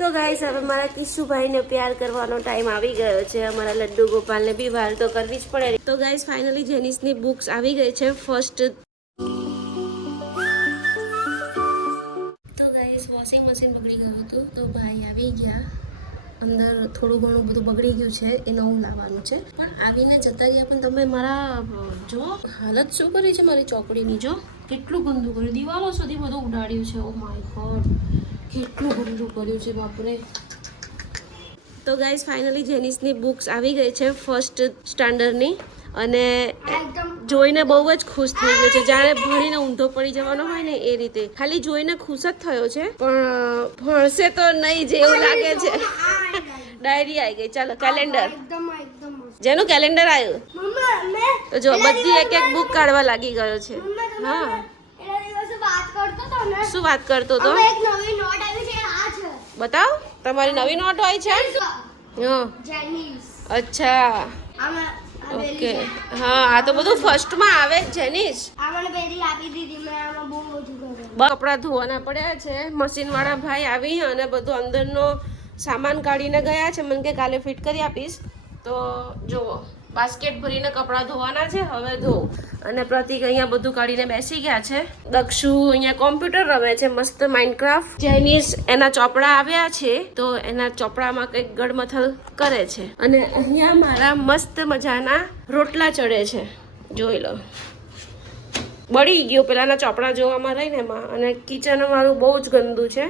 તો ગાઈસ હવે મારા કિશુભાઈને પ્યાર કરવાનો ટાઈમ આવી ગયો છે. અમારા લડ્ડુ ગોપાલને બી વાર તો કરવી જ પડે. તો ગાઈસ ફાઇનલી જેનિસની બુક્સ આવી ગઈ છે ફર્સ્ટ. તો ગાઈસ વોશિંગ મશીન બગડી ગયું હતું તો ભાઈ આવી ગયા. અંદર થોડું ઘણું બધું બગડી ગયું છે એ નવું લાવવાનું છે. પણ આવીને જતા રહ્યા પણ તમે મારા જો હાલત શું કરી છે મારી ચોકડીની. જો કેટલું ગંદુ કર્યું, દિવાલો સુધી બધું ઉડાડ્યું છે. ઓ માય ગોડ, કેટલું ગંદુ કર્યું છે બાપરે. તો ગાઈસ ફાઇનલી જેનિસની બુક્સ આવી ગઈ છે ફર્સ્ટ સ્ટાન્ડર્ડની અને જોઈને બહુ જ ખુશ થઈ ગયો છે. જાણે ભણીને ઊંધો પડી જવાનો હોય ને એ રીતે. ખાલી જોઈને ખુશ જ થયો છે પણ ભણશે તો નહીં જેવું લાગે છે. ડાયરી આવી ગઈ. ચાલો કેલેન્ડર, જેનું કેલેન્ડર આવ્યું તો જો બધી એક એક બુક કાઢવા લાગી ગયો છે. હા શું વાત કરતો તો? બતાવ, તમારી નવી નોટ હોય છે? અચ્છા ઓકે. હા આ તો બધું ફર્સ્ટમાં આવે જેનિસ. કપડાં ધોવાના પડ્યા છે. મશીન વાળા ભાઈ આવી અને બધું અંદરનો સામાન કાઢીને ગયા છે. મને કે કાલે ફિટ કરી આપીશ. તો જુઓ બાસ્કેટ ભરીને કપડાં ધોવાના છે. હવે ધોઉં. અને પ્રતિક અહીંયા બધું કાઢીને બેસી ગયા છે. દક્ષુ અહીંયા કોમ્પ્યુટર રમે છે મસ્ત માઇનક્રાફ્ટ. જેનિસ એના ચોપડા આવ્યા છે તો એના ચોપડામાં કંઈક ગડમથલ કરે છે. અને અહીંયા મારા મસ્ત મજાના રોટલા ચડે છે, જોઈ લો. બળી ગયો પેલાના ચોપડા જોવામાં રહીને એમાં. અને કિચન મારું બહુ જ ગંદુ છે.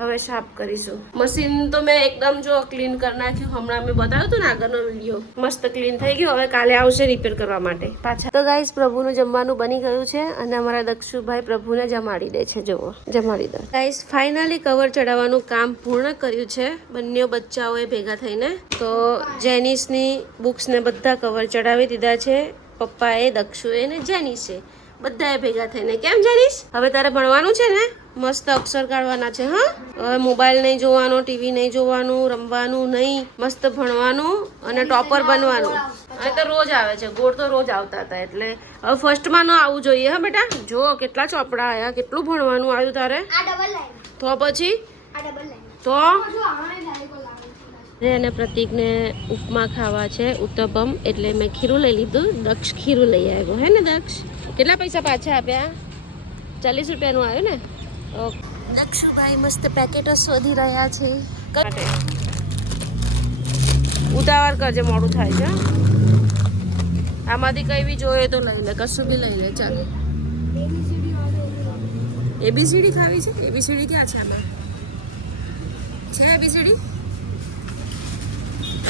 હવે સાફ કરીશું. મશીન તો મેં એકદમ જો ક્લીન કરી નાખ્યું. હમણાં મેં બતાવ્યું હતું ને આગળનો વિડીયો. મસ્ત ક્લીન થઈ ગયું. હવે કાલે આવશે રિપેર કરવા માટે પાછા. તો ગાઈસ પ્રભુનું જમવાનું બની ગયું છે અને અમારા દક્ષુભાઈ પ્રભુને જમાડી દે છે. જુઓ જમાડી દે. ગાઈસ ફાઇનલી કવર ચડાવવાનું કામ પૂર્ણ કર્યું છે બંને બચ્ચાઓએ ભેગા થઈને. તો જેનિસની બુક્સને બધા કવર ચડાવી દીધા છે પપ્પાએ, દક્ષુએ ને જેનિસે. બધાએ ભેગા થઈને. કેમ જેનિસ, હવે તારે ભણવાનું છે ને? મસ્ત અક્ષર કાઢવાના છે. હા હવે મોબાઈલ નહીં જોવાનો, ટીવી નહીં જોવાનું, રમવાનું નહીં, મસ્ત ભણવાનું અને ટોપર બનવાનું. અને તો રોજ આવે છે. ગોળ તો રોજ આવતા હતા એટલે હવે ફર્સ્ટમાં ન આવવું જોઈએ. હા બેટા જો કેટલા ચોપડા આવ્યા, કેટલું ભણવાનું આવ્યું તારે. તો પછી તો અને પ્રતિકને ઉપમા ખાવા છે, ઉત્તપમ. એટલે મેં ખીરું લઈ લીધું. દક્ષ ખીરું લઈ આવ્યો. હે ને દક્ષ? કેટલા પૈસા પાછા આપ્યા? 40 રૂપિયાનું આવ્યું ને? દક્ષુભાઈ મસ્ત પેકેટો શોધી રહ્યા છે. ઉતાવળ કરજે, મોડું થાય છે. આમાંથી કઈ બી જોઈએ તો લઈ લે, કશું બી લઈ લે. ચાલો એબીસીડી ખાવી છે. એબીસીડી ક્યાં છે આમાં? છે એબીસીડી?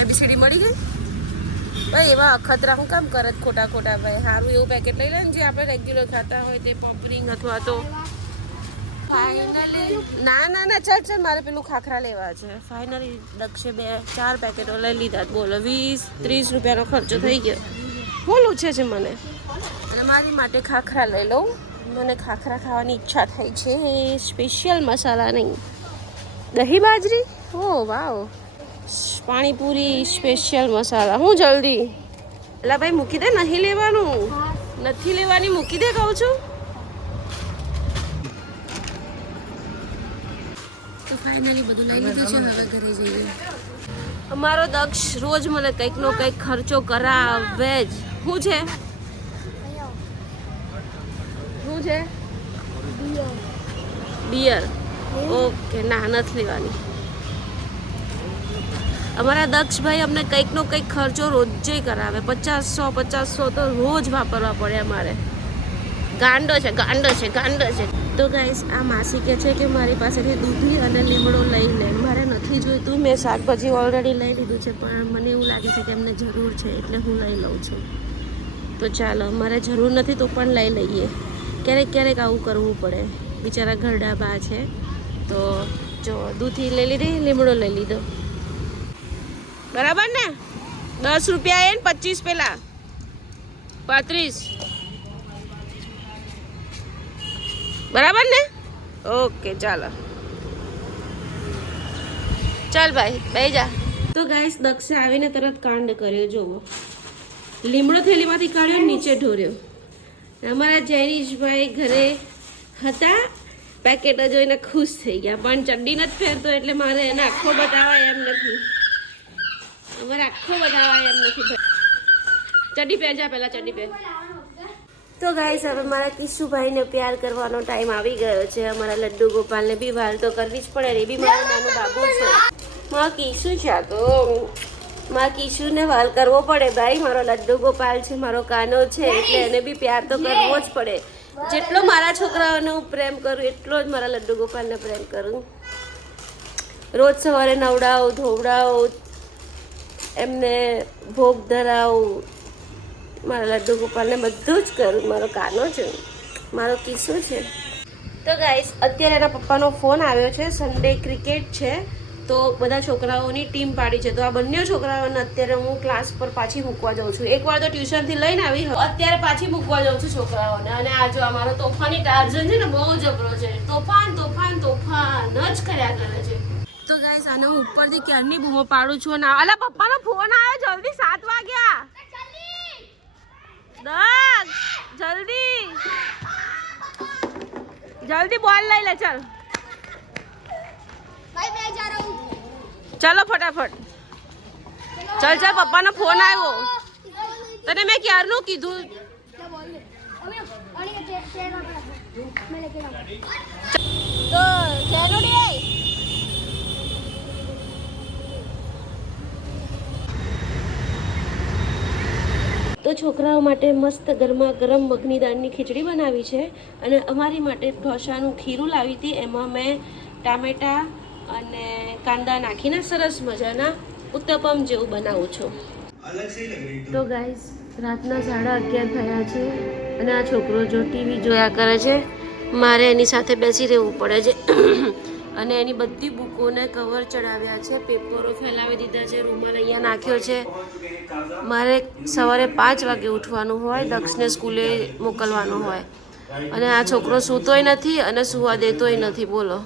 એબીસીડી મળી ગઈ ભાઈ. એવા અખતરા હું કામ કરે ખોટા ખોટા ભાઈ. સારું એવું પેકેટ લઈ લે ને જે આપણે રેગ્યુલર ખાતા હોય તે. પોપરિંગ અથવા તો ફાઇનલી ના ના ના ચાલ ચાલ, મારે પેલું ખાખરા લેવા છે. ફાઇનલી દક્ષે 2-4 પેકેટો લઈ લીધા. બોલો 20-30 રૂપિયાનો ખર્ચો થઈ ગયો. બોલું છે મને. અને મારી માટે ખાખરા લઈ લઉં. મને ખાખરા ખાવાની ઈચ્છા થઈ છે. સ્પેશિયલ મસાલા નહીં, દહીં બાજરી. ઓ વાવ, પાણીપુરી સ્પેશિયલ મસાલા. હું જલ્દી એટલે ભાઈ મૂકી દે. નહીં લેવાનું, નથી લેવાની, મૂકી દે કહું છું. તો ફાઇનલી બધું લઈ લીધું છે. હવે ઘરે જઈએ. અમારો દક્ષ રોજ મને કંઈક નો કંઈક ખર્ચો કરાવે જ. શું છે? શું છે? બિયર. ઓકે ના, નથી લેવાની. અમારા દક્ષભાઈ અમને કંઈક નો કંઈક ખર્ચો રોજે કરાવે. 50-100 તો રોજ વાપરવા પડે અમારે. ગાંડો છે, ગાંડો છે, ગાંડો છે. તો ગાઈસ આ માસી કહે છે કે મારી પાસેથી દૂધી અને લીમડો લઈ લે. મારે નથી જોઈતું. મેં શાકભાજી ઓલરેડી લઈ લીધું છે પણ મને એવું લાગે છે કે એમને જરૂર છે એટલે હું લઈ લઉં છું. તો ચાલો, મારે જરૂર નથી તો પણ લઈ લઈએ. ક્યારેક ક્યારેક આવું કરવું પડે. બિચારા ઘરડા બા છે. તો જો દૂધી લઈ લીધી, લીમડો લઈ લીધો. બરાબર ને? 10 રૂપિયા એ 25 પેલા 35. બરાબર ને? ઓકે ચાલો, ચાલ ભાઈ બેહી જા. તો ગાઈસ દક્ષે આવીને તરત કાંડ કર્યો. જોવો લીમડો થેલીમાંથી કાઢ્યો, નીચે ઢોર્યો. અમારા જૈનિશભાઈ ઘરે હતા પેકેટ જોઈને ખુશ થઈ ગયા, પણ ચડ્ડી નથી પહેરતો એટલે મારે એને આખો બતાવાય એમ નથી. અમારે આખો બતાવાય એમ નથી. ચડ્ડી પહેરજા, પહેલા ચડ્ડી પહેર. તો ગાઈસ હવે મારા કિશુભાઈને પ્યાર કરવાનો ટાઈમ આવી ગયો છે. અમારા લડ્ડુ ગોપાલને બી વાલ તો કરવી જ પડે. એ બી મારું નાનું બાબુ છે. મારા કિશુ છે આ તો. મારા કિશુને વાલ કરવો પડે ભાઈ. મારો લડ્ડુ ગોપાલ છે, મારો કાનો છે, એટલે એને બી પ્યાર તો કરવો જ પડે. જેટલો મારા છોકરાઓને હું પ્રેમ કરું એટલો જ મારા લડ્ડુ ગોપાલને પ્રેમ કરું. રોજ સવારે નવડાવું, ધોવડાવું, એમને ભોગ ધરાવું. મારા લડ્ડુ ગોપાલને બધું જ કરું. મારો કાનો છે, મારો કિસ્સો છે. તો ગાઈસ અત્યારે એના પપ્પાનો ફોન આવ્યો છે. સન્ડે ક્રિકેટ છે તો બધા છોકરાઓની ટીમ પાડી છે. તો આ બંને છોકરાઓને અત્યારે હું ક્લાસ પર પાછી મૂકવા જાઉં છું. એકવાર તો ટ્યુશનથી લઈને આવી, અત્યારે પાછી મૂકવા જાઉં છું છોકરાઓને. અને આ જો અમારો તોફાની ટાર્ઝન છે ને, બહુ જબરો છે. તોફાન તોફાન તોફાન જ કર્યા કરે છે. તો ગાઈસ આને હું ઉપરથી ક્યારની બૂમો પાડું છું. અને અલા પપ્પાનો ફોન આવ્યો, જલ્દી 7 વાગ્યા. જલ્દી જલ્દી બોલ લઈ લે. ચલ ચલો ફટાફટ. ચલ ચલ, પપ્પાનો ફોન આવ્યો. તને મેં ક્યારનું કીધું. તો તો છોકરાઓ માટે મસ્ત ગરમા ગરમ મગની દાળની ખીચડી બનાવી છે. અને અમારી માટે ઢોસાનું ખીરું લાવી હતી. એમાં મેં ટામેટા અને કાંદા નાખીને સરસ મજાના ઉત્તપમ જેવું બનાવું છું. તો ગાઈસ રાતના 11:30 થયા છે અને આ છોકરો જો ટીવી જોયા કરે છે. મારે એની સાથે બેસી રહેવું પડે છે. અને એની બધી બુકોને કવર ચડાવ્યા છે, પેપરો ફેલાવી દીધા છે, રૂમાલ અહીંયા નાખ્યો છે. મારે સવારે 5 વાગે ઉઠવાનું હોય, દક્ષને સ્કૂલે મોકલવાનું હોય. અને આ છોકરો સૂતોય નથી અને સુવા દેતોય નથી. બોલો.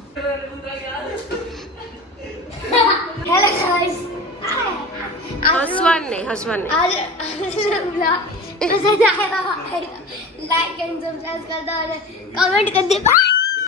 હસવાન નહીં. लाइक एंड सब्सक्राइब कर दो और कमेंट कर दे।